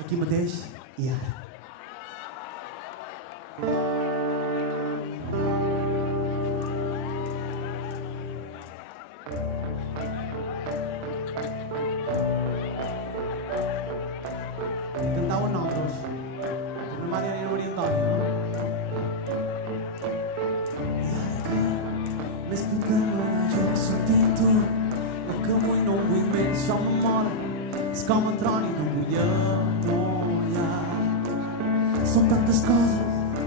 aquí mateix i ara. Cantàvem nosaltres. La Maria i la Maria Antònia, no? I ara que més puta dona jo sento el que avui no vull més, jo m'enamora. És com el tron i no vull amollar. Són tantes coses,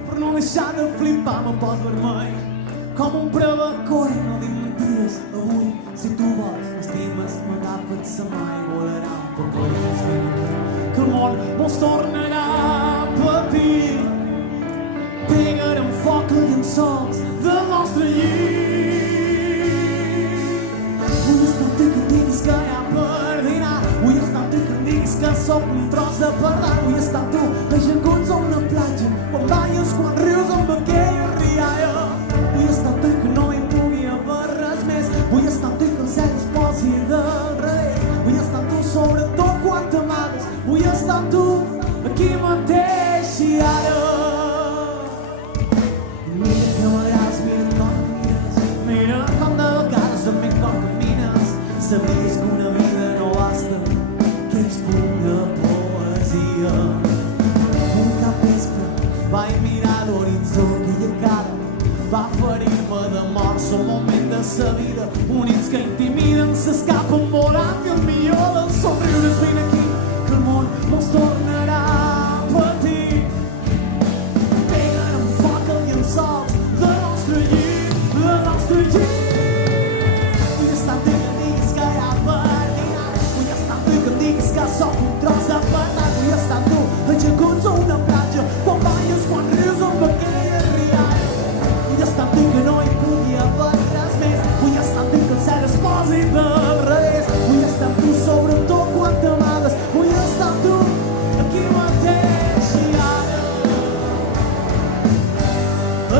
per no deixar de flipar me poso vermell. Com un prevecore, no dic mentides. Avui, si tu vols, m'estimes, m'agafes la mà i volarà per parís. Que el món mos tornarà a patir. Pegarem foc a llençols del nostre llit. Vull estar tu que em diguis que ja perdirà. Vull estar tu que em diguis que sóc un tros de pardal. Vull estar tu ajaguts a una platja, quan balles, quan rius amb aquella rialla. Vull estar tu que no hi pugui haver res més. Vull estar tu que el cel es posi del revés. Vull estar tu sobretot quan t'amagues. Vull estar amb tu aquí mateix i ara. Mira que m'agrades, mira com em mires. Mira com de vegades em veig com camines. Sabies que una vida no basta, que és pura poesia. Un capvespre vaig mirar l'horitzó aquella cara. Va ferir-me de mort, són moment de sa vida. Units que intimiden, s'escapen volant i el millor dels somriures. Vine aquí, que el món mos tornarà a patir. Pegarem foc als llençols del nostre llit, del nostre llit. Vull estar amb tu que em diguis que ja perdirà. Vull estar amb tu que em diguis que sóc un tros de pardal. Vull estar amb tu ajaguts a una platja, quan balles, quan rius amb aquella rialla. Vull estar amb tu que no hi pugui haver res més. Vull estar amb tu que el cel es posi del revés. Vull estar amb tu sobretot quan t'amagues. Vull estar amb tu aquí mateix i ara.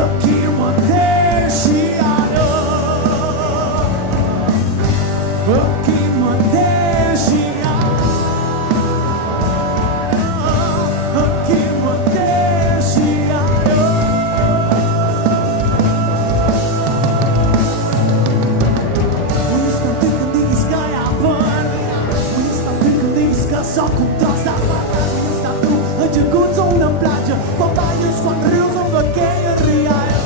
Aquí mateix i ara. Aquí mateix i ara. Aquí mateix i ara. Vull estar amb tu que em diguis que ja perdirà. Vull estar amb tu que em diguis que sóc un tros de pardal. Vull estar amb tu ajaguts a una platja, quan balles, quan rius amb aquella rialla.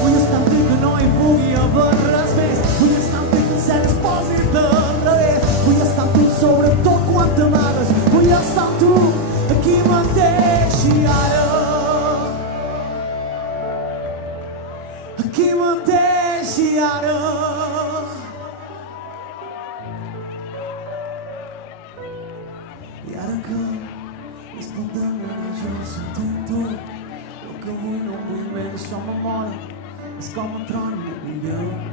Vull estar amb tu que no hi pugui haver res més. Vull estar amb tu que el cel es posi del revés. Vull estar amb tu sobretot quan t'amagues. Vull estar amb tu aquí mateix i ara. Aquí mateix i ara. I ara que és tot de mena jo sento el que avui no vull més, això m'amora. És com el tron i no vull